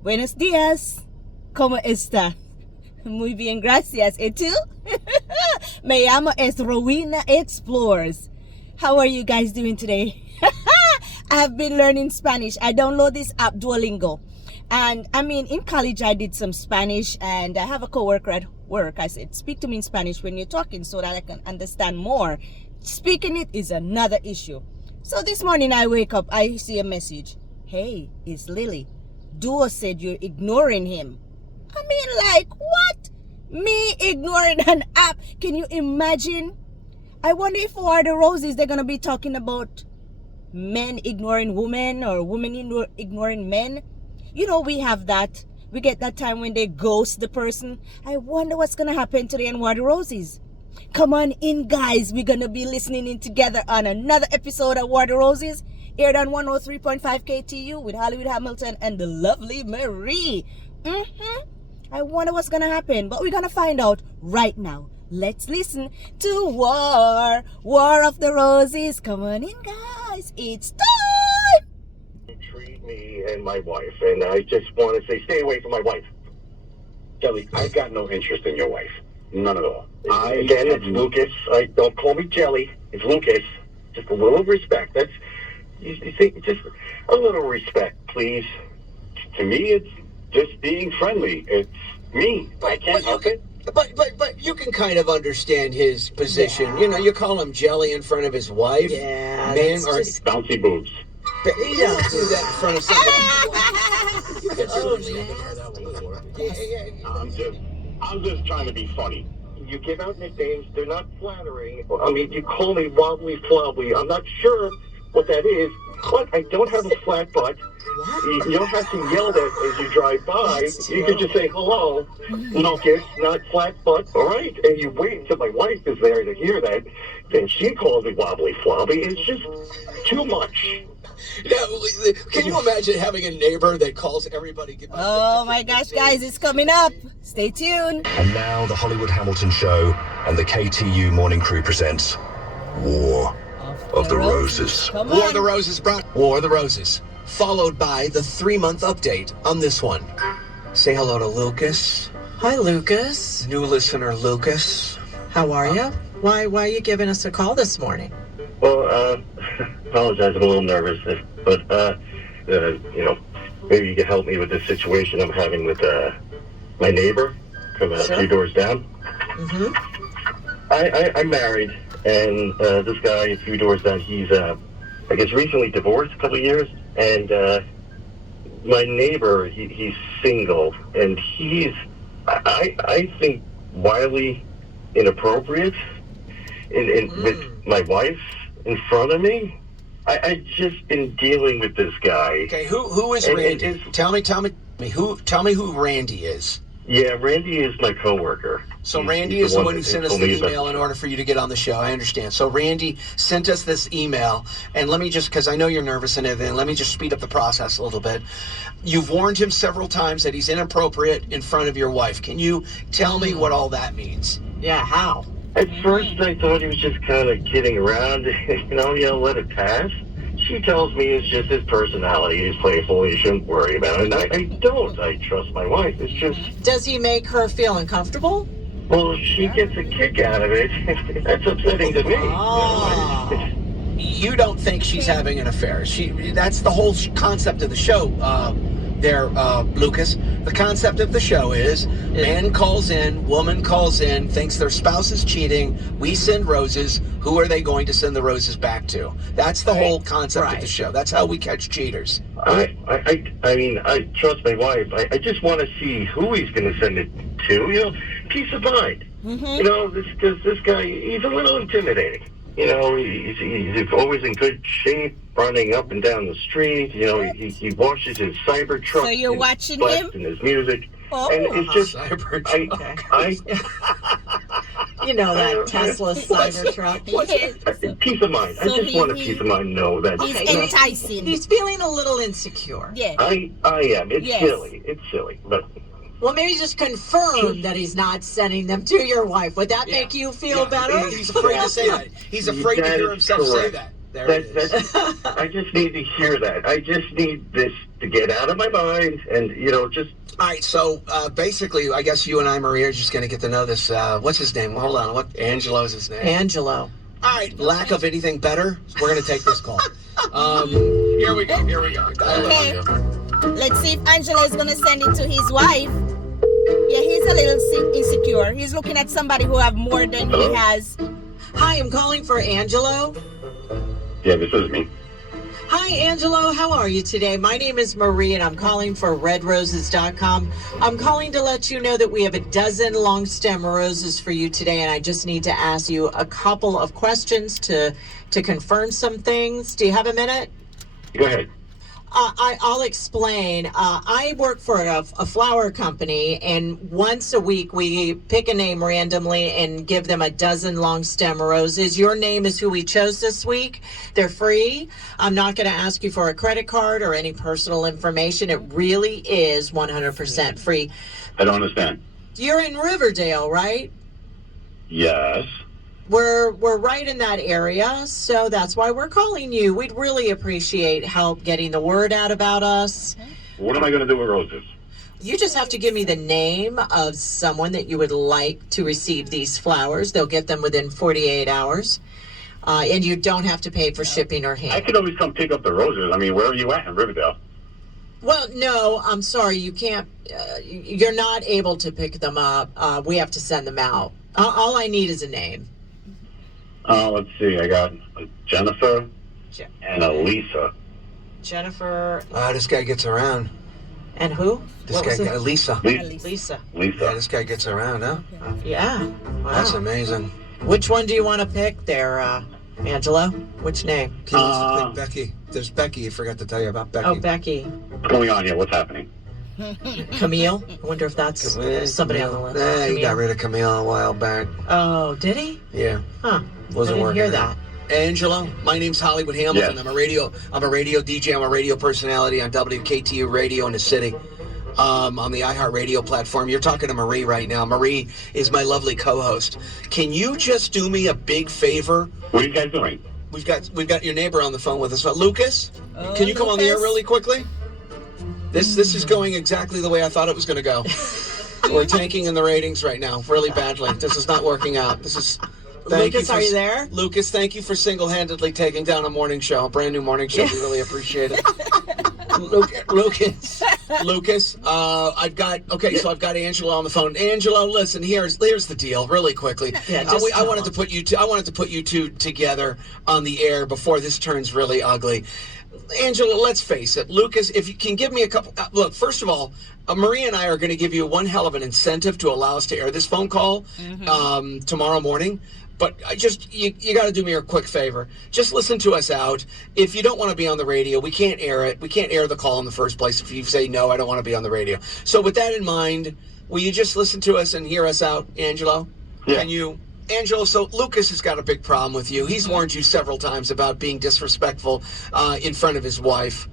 Buenos días. ¿Cómo está? Muy bien, gracias. ¿Y tú? Me llamo es Rowena Explores. How are you guys doing today? I have been learning Spanish. I download this app Duolingo. And I mean, in college, I did some Spanish, and I have a coworker at work. I said, speak to me in Spanish when you're talking so that I can understand more. Speaking it is another issue. So this morning I wake up, I see a message. Hey, it's Lily. Duo said you're ignoring him. I mean, like, what? Me ignoring an app? Can you imagine? I wonder if for the Roses, they're going to be talking about men ignoring women or women ignoring men. You know, we have that. We get that time when they ghost the person. I wonder what's going to happen today on War the Roses. Come on in, guys. We're going to be listening in together on another episode of War the Roses, aired on 103.5 KTU with Hollywood Hamilton and the lovely Marie. I wonder what's going to happen, but we're going to find out right now. Let's listen to War of the Roses. Come on in, guys. It's time. Treat me and my wife, and I just want to say, stay away from my wife. Jelly, I got no interest in your wife. None at all. Again, it's Lucas. Don't call me Jelly. It's Lucas. Just a little respect. That's, you think, just a little respect, please. To me, it's just being friendly. It's me. I can't help it. But you can kind of understand his position. Yeah. You know, you call him Jelly in front of his wife. Yeah. Man, or just bouncy boobs. You don't do that in front of somebody. You can I'm just trying to be funny. You give out nicknames, they're not flattering. I mean, you call me wobbly flobby. I'm not sure what that is, but I don't have a flat butt. You don't have to yell that as you drive by. You can just say hello, Lucas, not flat butt. All right, and you wait until my wife is there to hear that. Then she calls me wobbly flobby. It's just too much. Now, can you imagine having a neighbor that calls everybody? Oh my gosh, guys, it's coming up. Stay tuned. And now the Hollywood Hamilton Show and the KTU Morning Crew presents War of the Roses. Come War on. of the Roses brought War of the Roses, followed by the 3-month update on this one. Say hello to Lucas. Hi, Lucas. New listener, Lucas. How are you? Why are you giving us a call this morning? Well, apologize, I'm a little nervous, but, you know, maybe you can help me with this situation I'm having with, my neighbor from a few doors down. I'm married, and, this guy a few doors down, he's, I guess recently divorced a couple of years, and, my neighbor, he's single, and he's, I think, wildly inappropriate with my wife in front of me. I just been dealing with this guy. Okay, who is Randy? Tell me who Randy is. Yeah, Randy is my coworker. So Randy is the one who sent us the email in order for you to get on the show. I understand. So Randy sent us this email, and let me just, because I know you're nervous and everything, let me just speed up the process a little bit. You've warned him several times that he's inappropriate in front of your wife. Can you tell me what all that means? Yeah, how? At first, I thought he was just kind of kidding around, let it pass. She tells me it's just his personality. He's playful. You shouldn't worry about it. And I don't. I trust my wife. It's just... Does he make her feel uncomfortable? Well, she gets a kick out of it. That's upsetting to me. Oh. You don't think she's having an affair. That's the whole concept of the show, Lucas. The concept of the show is man calls in, woman calls in, thinks their spouse is cheating. We send roses. Who are they going to send the roses back to? That's the whole concept of the show. That's how we catch cheaters. I mean, I trust my wife. I just want to see who he's going to send it to. Peace of mind. Because this guy, he's a little intimidating. He's always in good shape, running up and down the street. He washes his cyber truck. So you're watching him? And his music. Oh, and it's just, cyber truck. You know that Tesla Cybertruck. Peace of mind. So I just want a peace of mind. Know that he's enticing. He's feeling a little insecure. Yeah. I am. It's silly. It's silly, but. Well, maybe just confirm that he's not sending them to your wife. Would that make you feel better? He's afraid to say that. He's afraid to hear himself say that There it is. I just need to hear that. I just need this to get out of my mind and, just... All right, so basically, I guess you and I, Maria, are just going to get to know this. What's his name? Hold on. Angelo's his name. Angelo. All right, lack of anything better, we're going to take this call. Here we go. Okay. Let's see if Angelo is going to send it to his wife. Yeah, he's a little insecure. He's looking at somebody who have more than he has. Hi, I'm calling for Angelo. Yeah, this is me. Hi, Angelo. How are you today? My name is Marie, and I'm calling for redroses.com. I'm calling to let you know that we have a dozen long stem roses for you today, and I just need to ask you a couple of questions to confirm some things. Do you have a minute? Go ahead. I'll explain. I work for a flower company, and once a week we pick a name randomly and give them a dozen long stem roses. Your name is who we chose this week. They're free. I'm not going to ask you for a credit card or any personal information. It really is 100% free. I don't understand. You're in Riverdale, right? Yes. We're right in that area, so that's why we're calling you. We'd really appreciate help getting the word out about us. What am I going to do with roses? You just have to give me the name of someone that you would like to receive these flowers. They'll get them within 48 hours. And you don't have to pay for shipping or I handling. could always come pick up the roses. I mean, where are you at in Riverdale? Well, no, I'm sorry. You can't. You're not able to pick them up. We have to send them out. All I need is a name. Let's see. I got a Jennifer and a Lisa. Jennifer This guy gets around. and who? This What guy, was it? Lisa. Lisa. Yeah, this guy gets around, huh? Yeah. Wow. That's amazing. Which one do you want to pick there, Angelo? Which name? He wants to pick Becky. There's Becky. I forgot to tell you about Becky. Oh, Becky. What's going on here? What's happening? Camille? I wonder if that's somebody on the list. Nah, he Camille. got rid of Camille a while back. Oh, did he? Yeah. Huh. Wasn't I didn't working hear out. that. Angelo, my name's Hollywood Hamilton. Yes. I'm a radio DJ. I'm a radio personality on WKTU Radio in the city. On the iHeartRadio platform. You're talking to Marie right now. Marie is my lovely co-host. Can you just do me a big favor? What are you guys doing? We've got your neighbor on the phone with us. Lucas, Oh, can you come on the air Lucas. really quickly? This is going exactly the way I thought it was going to go. We're tanking in the ratings right now, really badly. This is not working out. Lucas, are you there? Lucas, thank you for single-handedly taking down a morning show, a brand new morning show. We really appreciate it. Lucas, I've got Angelo on the phone. Angelo, listen, here's the deal, really quickly. Yeah, just I wanted to put you two together on the air before this turns really ugly. Angelo, let's face it. Lucas, if you can give me a couple... look, first of all, Maria and I are going to give you one hell of an incentive to allow us to air this phone call tomorrow morning. But you got to do me a quick favor. Just listen to us out. If you don't want to be on the radio, we can't air it. We can't air the call in the first place if you say, no, I don't want to be on the radio. So with that in mind, will you just listen to us and hear us out, Angelo? Yeah. Angelo, so Lucas has got a big problem with you. He's warned you several times about being disrespectful in front of his wife.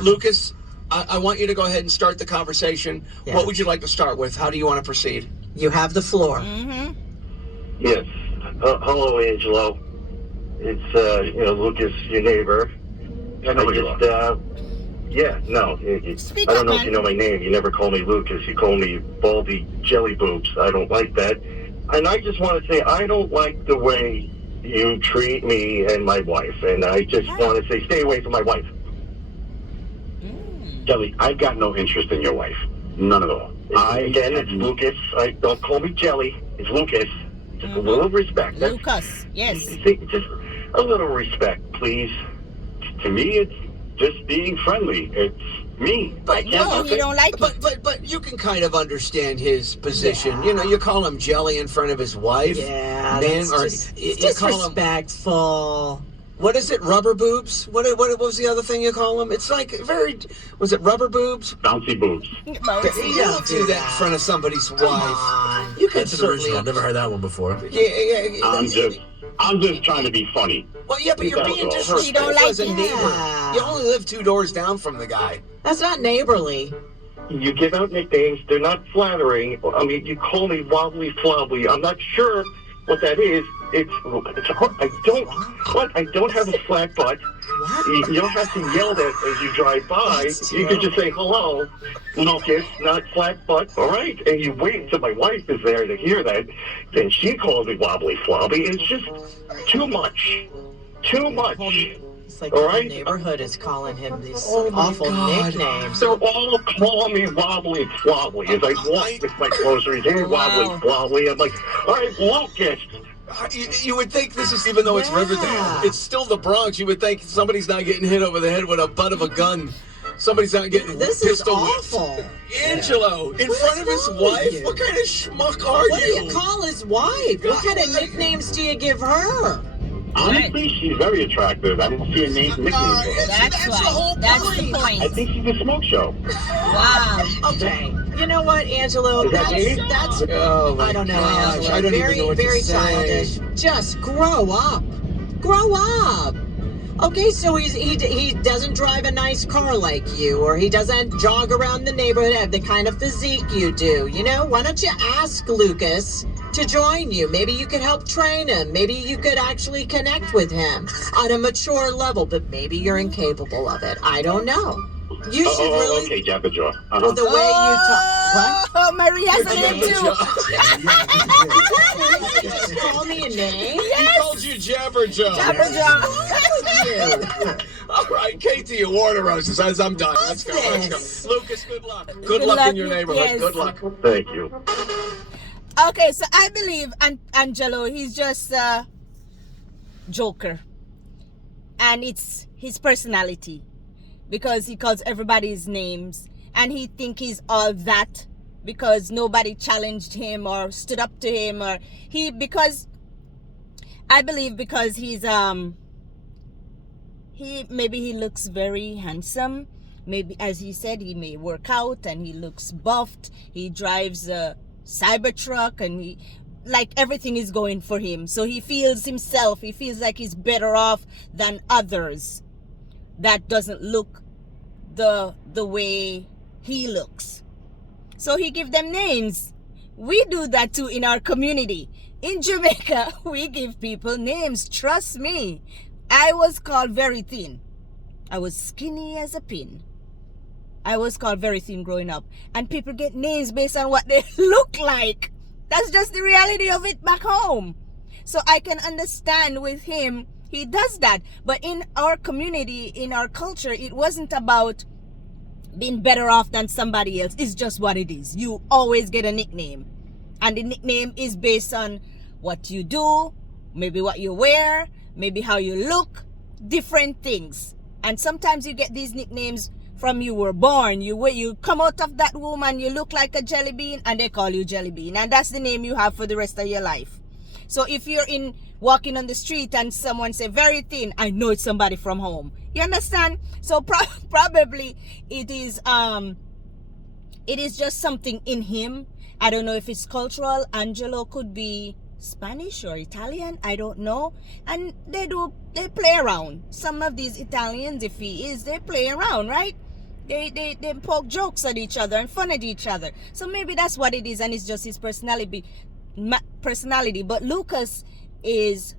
Lucas, I want you to go ahead and start the conversation. Yeah. What would you like to start with? How do you want to proceed? You have the floor. Mm-hmm. Yes. Hello, Angelo. It's, Lucas, your neighbor. I know who you are. Yeah, no. Speak I don't up, know man. if you know my name. You never call me Lucas. You call me Baldy Jelly Boobs. I don't like that. And I just want to say, I don't like the way you treat me and my wife. And I just want to say, stay away from my wife. Jelly, I've got no interest in your wife. None at all. Again, it's Lucas. Don't call me Jelly. It's Lucas. Just a little respect. That's, Lucas, yes. just a little respect, please. To me, it's just being friendly. It's me. But No, you don't like it. But you can kind of understand his position. You know, you call him Jelly in front of his wife. Yeah, Man, that's or just you it's call him, disrespectful. what is it, rubber boobs? What was the other thing you call him? It's like was it rubber boobs? Bouncy boobs. You don't don't do do that that. in front of somebody's Come wife. on. You can That's an certainly original. I've never heard that one before. Yeah. I'm just trying to be funny. Well, yeah, but you're That's being all. disrespectful You don't like as a it. neighbor. Yeah. You only live 2 doors down from the guy. That's not neighborly. You give out nicknames. They're not flattering. I mean, you call me wobbly flobbly. I'm not sure what that is, I don't have a flat butt. You don't have to yell that as you drive by. You can just say, hello, Lucas, not flat butt, all right? And you wait until my wife is there to hear that. Then she calls me wobbly flobby. It's just too much. Too much. It's like All the right. neighborhood is calling him these Oh my awful God. nicknames. They're all calling me wobbly flobby as I walk with my groceries. Hey, wobbly Wow. flobby. I'm like, all right, Lucas. You would think this is, even though it's Yeah. Riverdale, it's still the Bronx. You would think somebody's not getting hit over the head with a butt of a gun. Somebody's not getting This is pistol whipped. awful. Angelo, in What front is of his wrong with wife? you? What kind of schmuck are What do you call his wife? What kind of nicknames do you give her? Honestly, she's very attractive. I don't see a name nickname for her. That's the why. whole That's the point. I point. think she's a smoke show. Wow. Okay. You know what, Angelo? Is that me? That's Oh my I don't know, gosh, Angelo. I don't very, even know what very to say. childish. Just grow up. Grow up. Okay, so he doesn't drive a nice car like you, or he doesn't jog around the neighborhood, have the kind of physique you do. You know, why don't you ask Lucas to join you? Maybe you could help train him. Maybe you could actually connect with him on a mature level, but maybe you're incapable of it. I don't know. You should really. Okay, Jabba Jaw. Well, the way you talk. What? Oh, Maria's a name too. You just call me a name? He called you Jabberjaw. Jabberjaw. All right, Katie, you water roses. I'm done. Let's go. this? Lucas, good luck. Good Good luck luck, in your neighborhood. yes. Good luck. Thank you. Okay, so I believe Angelo, he's just a joker. And it's his personality. Because he calls everybody's names. And he think he's all that. Because nobody challenged him or stood up to him. Or because I believe because he's maybe he looks very handsome. Maybe, as he said, he may work out and he looks buffed. He drives a Cybertruck and like everything is going for him. So he feels like he's better off than others that doesn't look the way he looks. So he give them names. We do that too in our community. In Jamaica, we give people names. Trust me. I was called very thin. I was skinny as a pin. I was called very thin growing up. And people get names based on what they look like. That's just the reality of it back home. So I can understand with him, he does that. But in our community, in our culture, it wasn't about being better off than somebody else. It's just what it is. You always get a nickname. And the nickname is based on what you do, maybe what you wear, maybe how you look, different things. And sometimes you get these nicknames from you were born. You come out of that womb and you look like a jelly bean and they call you jelly bean. And that's the name you have for the rest of your life. So if you're walking on the street and someone say very thin, I know it's somebody from home. You understand? So probably it is just something in him. I don't know if it's cultural. Angelo could be Spanish or Italian, I don't know. And they play around. Some of these Italians, if he is, they play around, right? They poke jokes at each other and fun at each other. So maybe that's what it is, and it's just his personality. But Lucas is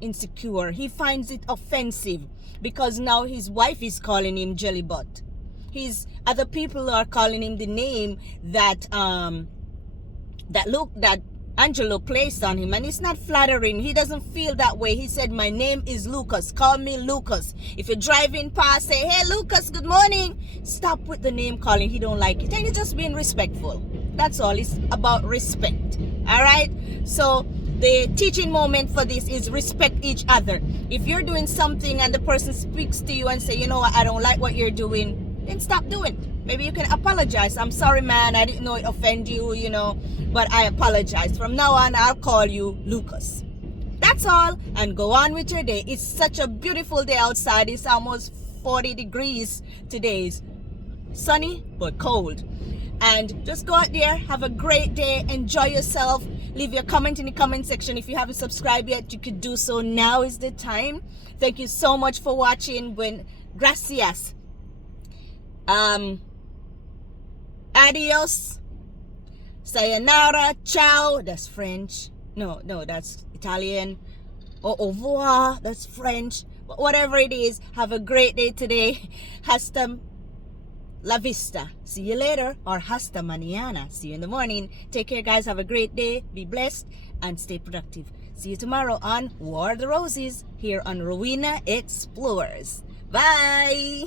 insecure. He finds it offensive because now his wife is calling him jelly butt. Other people are calling him the name that Angelo placed on him, and it's not flattering. He doesn't feel that way. He said, my name is Lucas. Call me Lucas. If you're driving past, say, hey, Lucas, good morning. Stop with the name calling. He don't like it. And he's just being respectful. That's all. It's about respect. All right? So the teaching moment for this is respect each other. If you're doing something and the person speaks to you and say, you know what, I don't like what you're doing, then stop doing it. Maybe you can apologize. I'm sorry, man. I didn't know it offended you, but I apologize. From now on, I'll call you Lucas. That's all. And go on with your day. It's such a beautiful day outside. It's almost 40 degrees today. It's sunny, but cold. And just go out there. Have a great day. Enjoy yourself. Leave your comment in the comment section. If you haven't subscribed yet, you could do so. Now is the time. Thank you so much for watching. Gracias. Adios, sayonara, ciao, that's French. No, that's Italian. Or au revoir, that's French. Whatever it is, have a great day today. Hasta la vista. See you later. Or hasta mañana. See you in the morning. Take care, guys. Have a great day. Be blessed and stay productive. See you tomorrow on War of the Roses here on Rowena Explores. Bye.